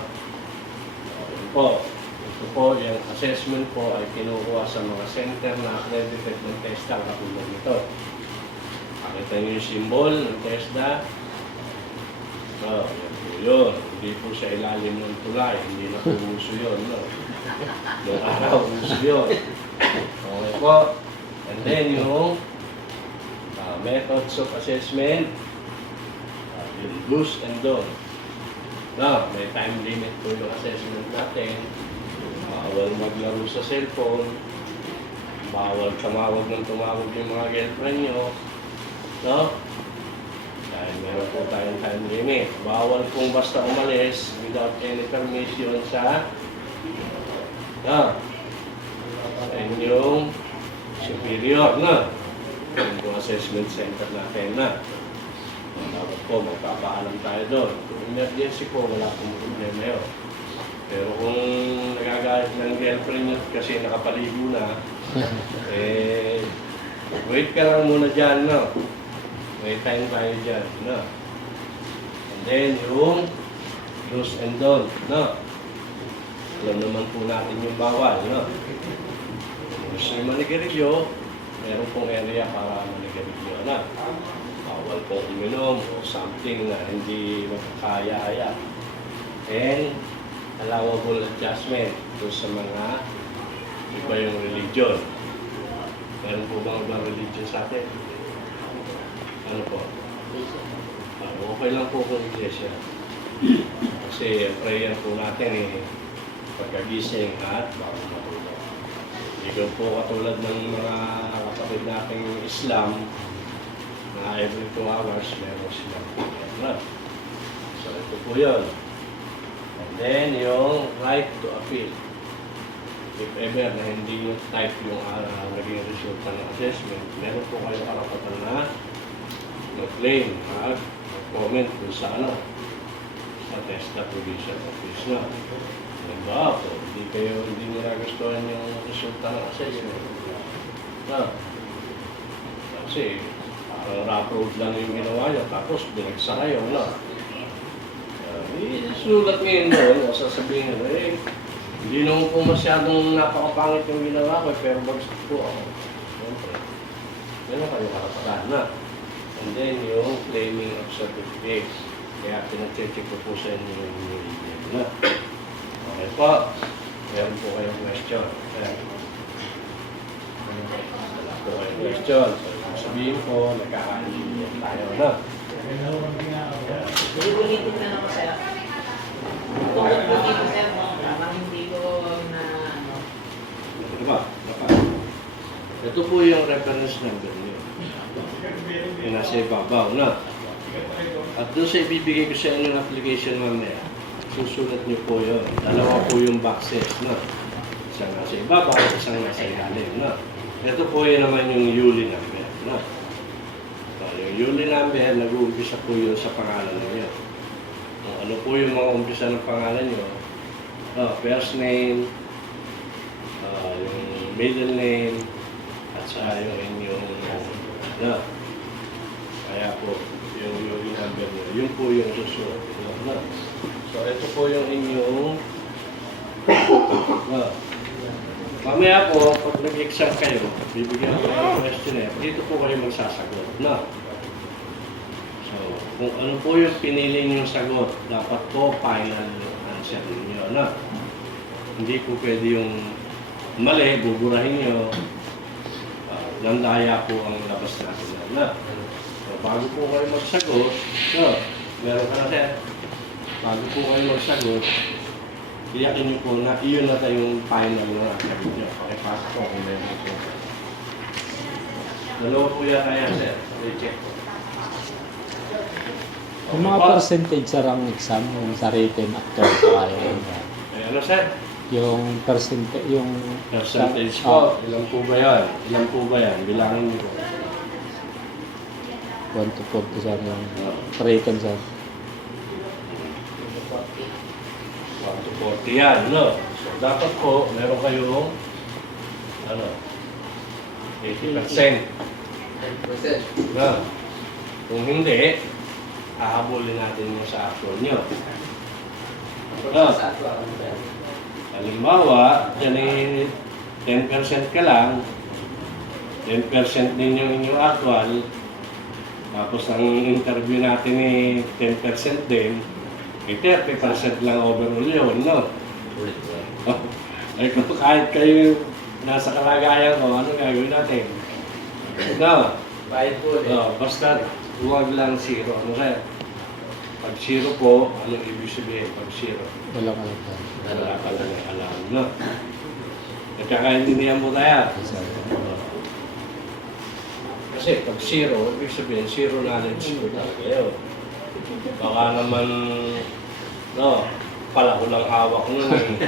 Ito po. Ito po, yung assessment po ay kinukuha sa mga center na accredited ng TESDA katulad nito. Pakita nyo yung symbol ng TESDA. Yan po yun. Hindi po sa ilalim ng tulay. Hindi na po uso yun. No? Noong araw, uso yun. Okay po. And then yung methods of assessment, yung do's and don't. No, may time limit po yung assessment natin. Bawal maglaro sa cellphone. Bawal tumawag yung mga girlfriend nyo. No? Dahil meron po tayong time limit. Bawal pong basta umalis without any permission sa inyong superior na. Yung assessment center natin na. Dapat po, magpapaalam tayo doon. Kung emergency po, wala pong problema yun. Pero kung nagagalit ng girlfriend nyo kasi nakapaligo na, wait ka lang muna dyan, no? May time tayo dyan, no? And then, yung do's and don't, no? Alam naman po natin yung bawal, no? Kung gusto yung manigarilyo, meron pong area para manigarilyo, no? Bawal pong uminom o something na hindi magkakaya-haya. And allowable adjustment doon sa mga iba yung religion. Meron po bang ibang religion sa atin? Ano po? Okay lang po kung iglesia. Kasi ang prayer po natin pagkagising at bago matulog. Hindi po katulad ng mga kapatid nating Islam na every 2 hours meron silang prayer. So ito po yun. And then yung right to appeal. If ever na hindi yung type yung naging resulta ng assessment, meron po kayo karapatan na mag-claim, mag-comment kung sa sa TESDA Provincial Office na. Diba po, hindi nyo nagustuhan yung resulta ng assessment. Kasi parang road lang yung ginawa nyo, tapos binagsa kayo, isulat ngayon doon, o sasabihin nyo, hindi naman po masyadong napakapangit yung ginawa ko, pero bagsak po ako. Siyempre, meron kayo karapatan na. And then yung claiming of certificates. Kaya pinacheck ko po sa inyo yung email na. Okay po, meron po kayong question. Wala po kayong question. So, sabihin ko, nagkakaintindihan tayo na. Ulitin na naman sir. Tungkol po dito sir, parang hindi ko na Diba? Ito po yung reference number niyo. Yung nasa ibabaw na. At doon sa ibibigay ko sa inyo ng application mamaya, susulat niyo po yun. Dalawa po yung boxes na. Isang nasa ibabaw, isang nasa ilalim na. Ito po yun naman yung ULI number na. So, yung ULI number, nag-uumpisa po yun sa pangalan niyo. Ano po yung mga umpisa ng pangalan niyo? First name, yung middle name, at saka yung inyong kaya po yung number nyo, yun po yung susunod. So ito po yung inyong mamaya po, pag nag-exam kayo, bibigyan ko ng questionnaire, dito po kayo magsasagot. So, kung ano po yung pinili nyo sagot, dapat po final answer ninyo. Hindi po pwede yung mali, buburahin nyo, nandaya po ang labas natin. So, bago po kayo magsagot, meron ka na sir, bago po kayo magsagot, iyakin nyo po na iyon na tayong final na sagot nyo. Pakipasok po kung meron po. Dalawa po yata yan sir, check po. Yung mga percentage sir ang exam, yung sa written actor sa kayo. Ano sir? Yung percentage, yung Percentage po, ilan po ba yan? Ilan po ba yan? Bilangin niyo po. 1 to 40 sir yung written sir. 1 to 40 yan, no? So, dapat po, meron kayong 80%. No? Kung hindi, hahabulin natin yung sa actual nyo. No? Halimbawa, dyan ay 10% ka lang, 10% din yung inyong actual, tapos ang interview natin ay 10% din, 30% lang overall yun, no? Ay kung kahit kayo nasa kalagayan ko, ano gagawin natin? No? Bayad po Basta huwag lang zero. Ano sir? Pag zero po, ano ibig sabihin pag zero? Wala ka lang. Wala ka lang alam, no? At kakaintindihan mo tayo. Kasi pag zero, ibig sabihin, zero knowledge po talaga yun. Baka naman, no, pala ko lang hawak nun eh.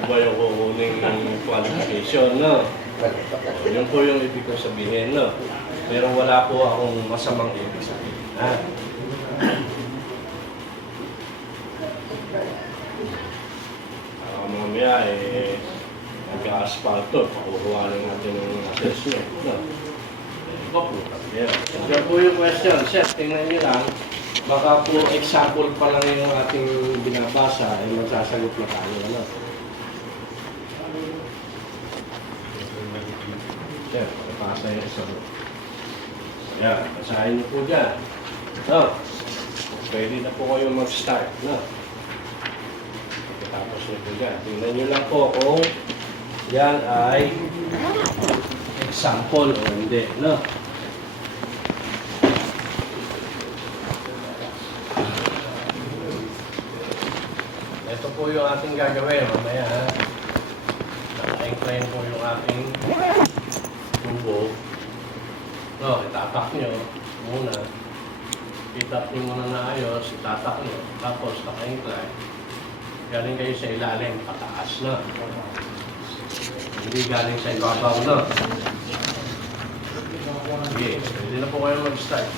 Iba yung kukuning qualification, no? O, yun po yung ibig kong sabihin, no? Pero wala po akong masamang ibig sabihin, ha? Mamaya eh, nag-asfalto, pakukuhanin natin ng assessment, no? Iba po talaga. Yan po yung question. Sir, tingnan nyo lang. Baka po example pa lang yung ating binabasa ay magsasagot na tayo. Ano? Sir, napasa yung sagot. Yan, basahin niyo po dyan. No? Pwede na po kayo mag-start. No? Pagkatapos niyo po dyan. Tingnan nyo lang po kung yan ay example o hindi. No? Ito po yung ating gagawin mamaya, ha? Naka-incline po yung ating tubo. No, itatak nyo muna. Itap nyo muna na ayos, itatak nyo. Tapos naka-incline. Galing kayo sa ilalim, pataas na. Hindi galing sa ibabaw na. Sige, pwede na po kayo mag-start.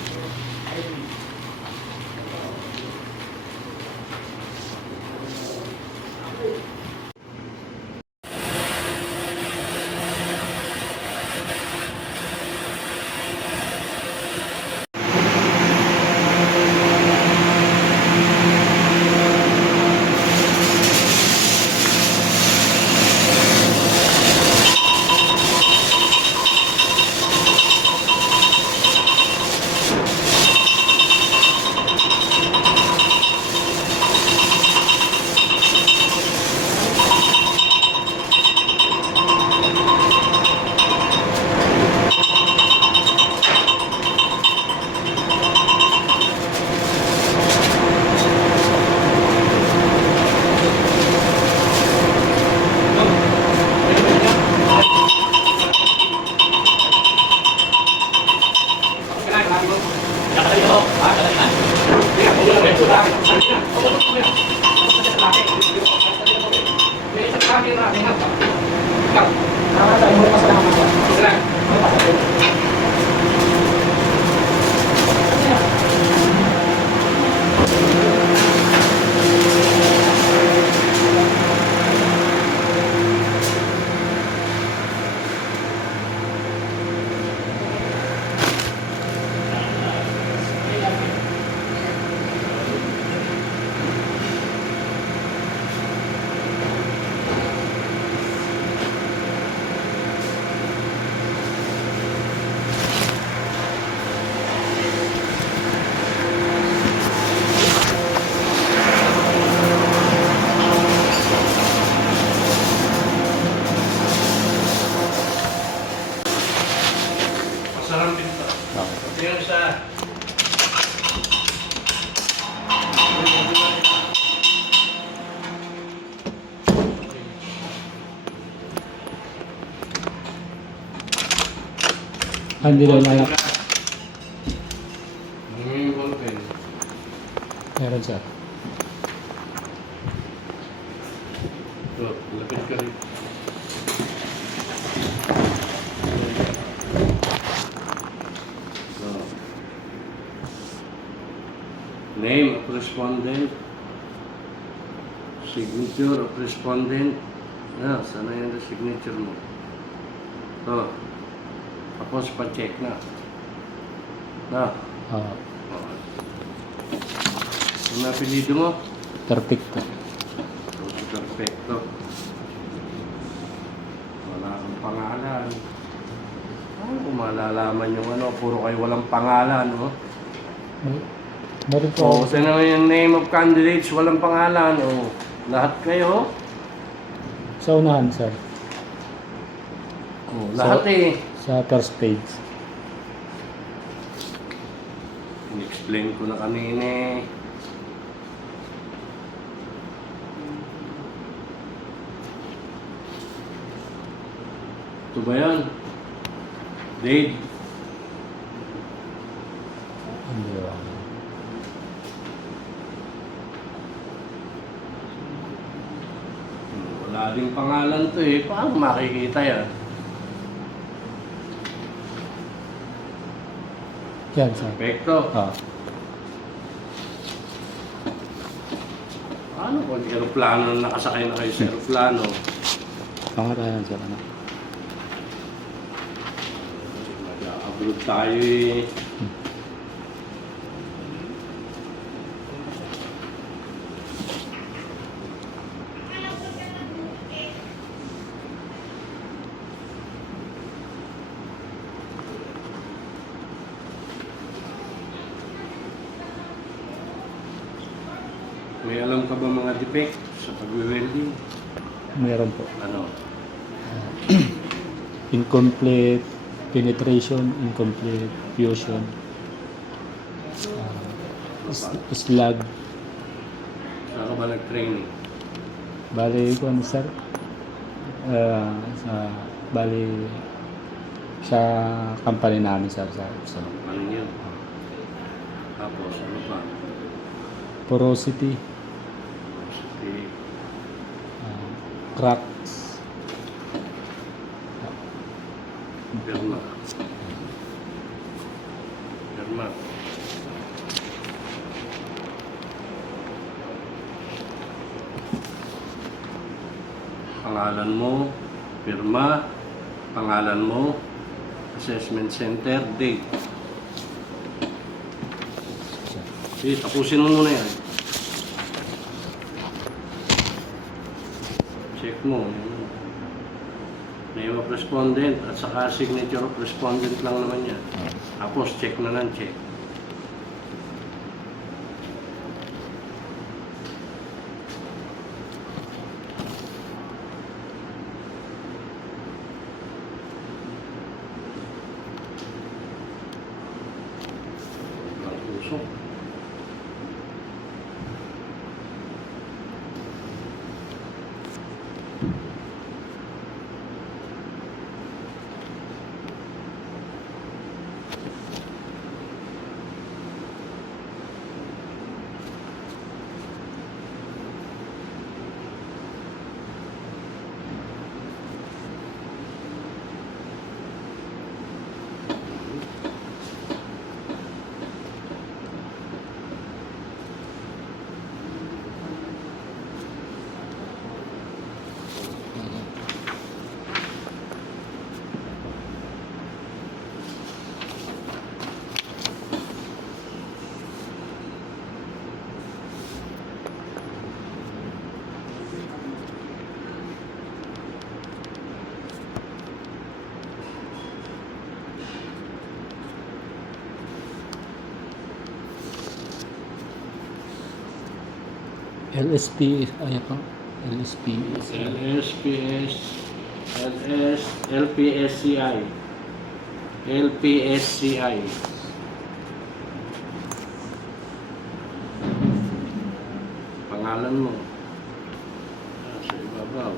Masarang pinto. Yung sa... Hindi na malak. Yung ballpen. Meron sir. So, lapit ka rin. So, name of respondent, signature of respondent. Sana yung signature mo. So, tapos pa-check na. Oo. Ano apelido mo? Perfecto. Perfecto. Wala kang pangalan. Kung malalaman yung ano, puro kayo walang pangalan, no? Meron po So, ako. kasi naman yung name of candidates, walang pangalan, o lahat kayo, Sa unahan sir. lahat eh. Sa first page. In-explain ko na kanina eh. Ito ba yan? Dave? Hindi ba? Wala ding pangalan to eh. Paano makikita yan? Yan, sir. Perfecto. Ah. Paano kung aeroplano na nakasakay na kayo sa aeroplano? Pangarayan, sir. Ano? Mag-abroad tayo eh. May alam ka ba mga defect sa pag-welding? Meron po. Ano? Incomplete penetration, incomplete fusion. Slag. Saan ka ba nag-training? Bali ko ano, sir? Bali sa company namin, sir. Sa Ano yun? Tapos ano pa? porosity, Kasi cracks. Perma. Perma. Pangalan mo, pirma, pangalan mo, assessment center, date. Sige, tapusin mo muna yan. Check mo. Name of respondent at saka signature of respondent lang naman yan. Tapos check na lang, check. Ang puso. LSP, ay pa, LSP. LSPS, LPSCI. LPSCI. Pangalan mo. Sa ibabaw.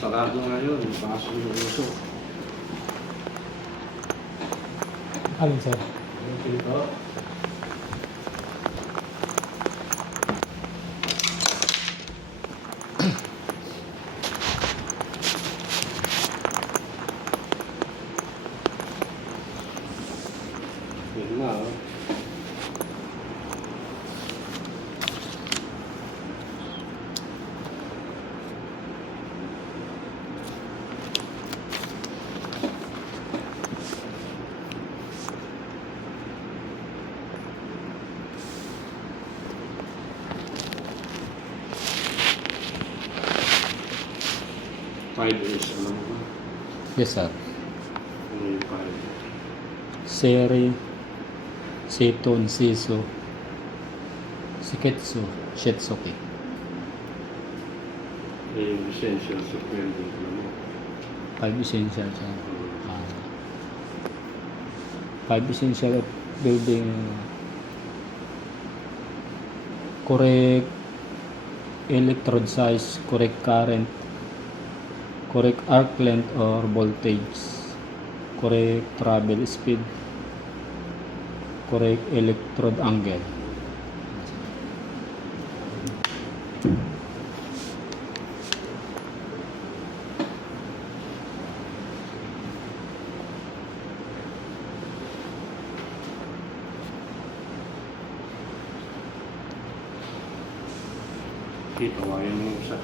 Sarado ngayon, pasok yung uso. Alin, sir? Ito. Firma, oh. Five is alam mo ba? Yes, sir. Ano yung five? Seri, Seton, Siso, Siketsu, Shitsuki. Yung essential sa welding alam mo. 5 essential, sir. 5 essential of building, correct electrode size, correct current, correct arc length or voltage, correct travel speed, correct electrode angle. Dito, ayun yung isa.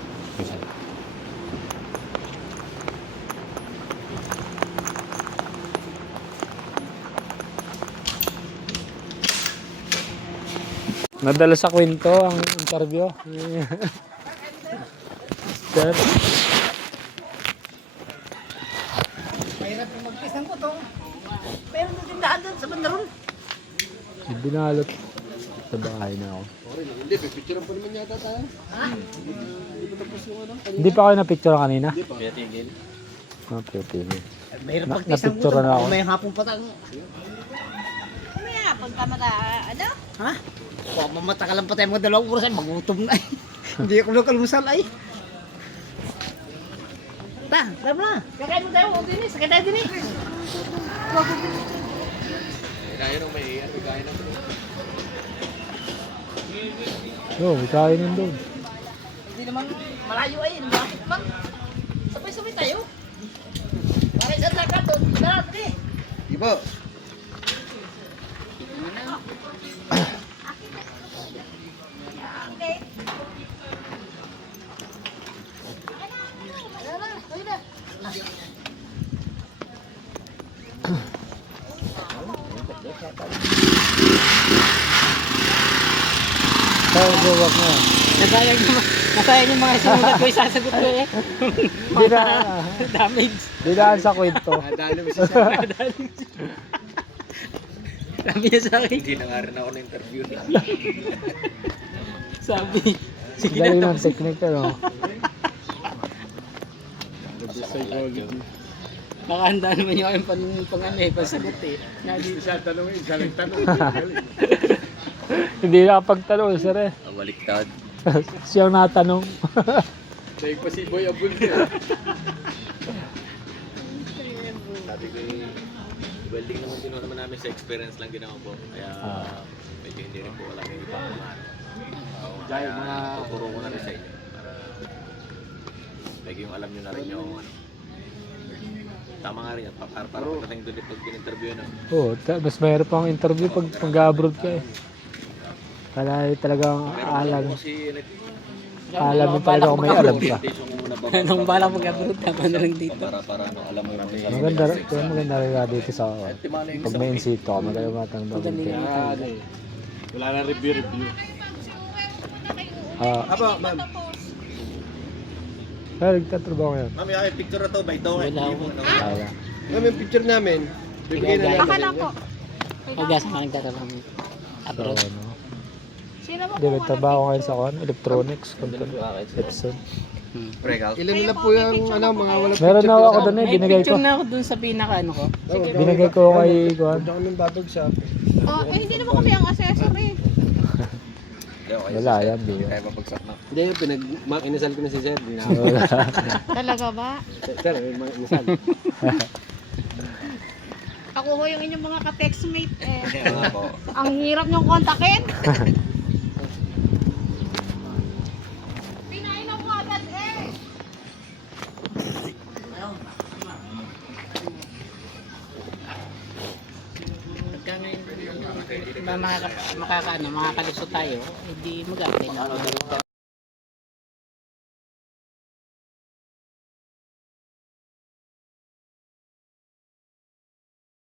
Nadala sa kwento ang interview. Sir, Mahirap yung magpisang ko to. Pero may tindahan doon sa bandaron. binalot sa bahay na ako. Hindi, pipicture pa naman yata tayo. Hindi pa tapos yung ano? Hindi pa kayo na-picture kanina? Kaya tigil. Ah, pwede. Mahirap Na- magpisang ko to. napicture na ako. May hapong patang. Mamaya, pagkamata, ano? Ha? Huwag mamata ka lang patay mga 2 oras ay magutom na eh. Hindi ako nakalumusal ay. Tara na. Kakain mo tayo. Din eh. Sakay tayo din eh. Kaya nung may ano, kaya nung Oo, may kain nandun. Hindi naman malayo ay. Bakit naman? Sabay-sabay tayo. Para isang lakad doon. Tara, dali. Iba. Sir, buwag na. Nasayang yung mga sinulat ko, isasagot ko eh. Hindi na, Damage. dinaan sa kwento. Nadali mo siya. Sabi niya sa akin. Hindi na nga rin ako na-interview. Sabi. Sige Galing na. ng technique, ano? Nakahanda naman yung aking pansagot eh. Isa tanongin, isa nagtanong. Hindi nakapagtanong, sir eh. Baliktad. Siyang natanong. Dahil pa si Boy Abul niya. Sabi ko welding naman din naman namin sa experience lang din ako po. Kaya medyo hindi rin po alam yung iba kung ano. Kaya tuturo ko na rin sa inyo. Para like yung alam nyo na rin yung ano. Tama nga rin yan. Para pagdating doon pag in-interview na. Oo, mas mahirap pang interview pag mag-abroad ka eh. Kaya talagang alam. Kasi Alam mo talaga kung may alam ka. Nung balak mag-abroad, tama na lang dito. para ano, alam mo yung mga Maganda rin nga dito sa pag may insito ka, maganda matang bagay ka. Wala na review. Aba, ma'am. Kaya nagtatrabaho ko yan. Ma'am, yung picture na to by Dong. Wala ako. Kaya. Ma'am, yung picture namin. Bibigyan na Baka lang po. Pag-asa ka nagtatrabaho mo. So, Abroad. ano. Sino mo Hindi, po? nagtrabaho ko ngayon sa electronics, Epson. Ilan na po yung ano, mga wala Meron na ako doon eh, May binigay ko. picture na ako dun sa pinaka ano ko. Binigay ko kay Juan. Oh, eh, hindi naman kami ang assessor eh. Wala yan, di ba? Kaya mapagsak na. Hindi, inasal ko na si Sir. Talaga ba? Sir, inasal. Ako ho yung inyong mga ka-textmate eh. Kaya po. Ang hirap niyong kontakin. Pinainom mo agad eh. Pagka may makakalusot tayo, hindi mag-apply na.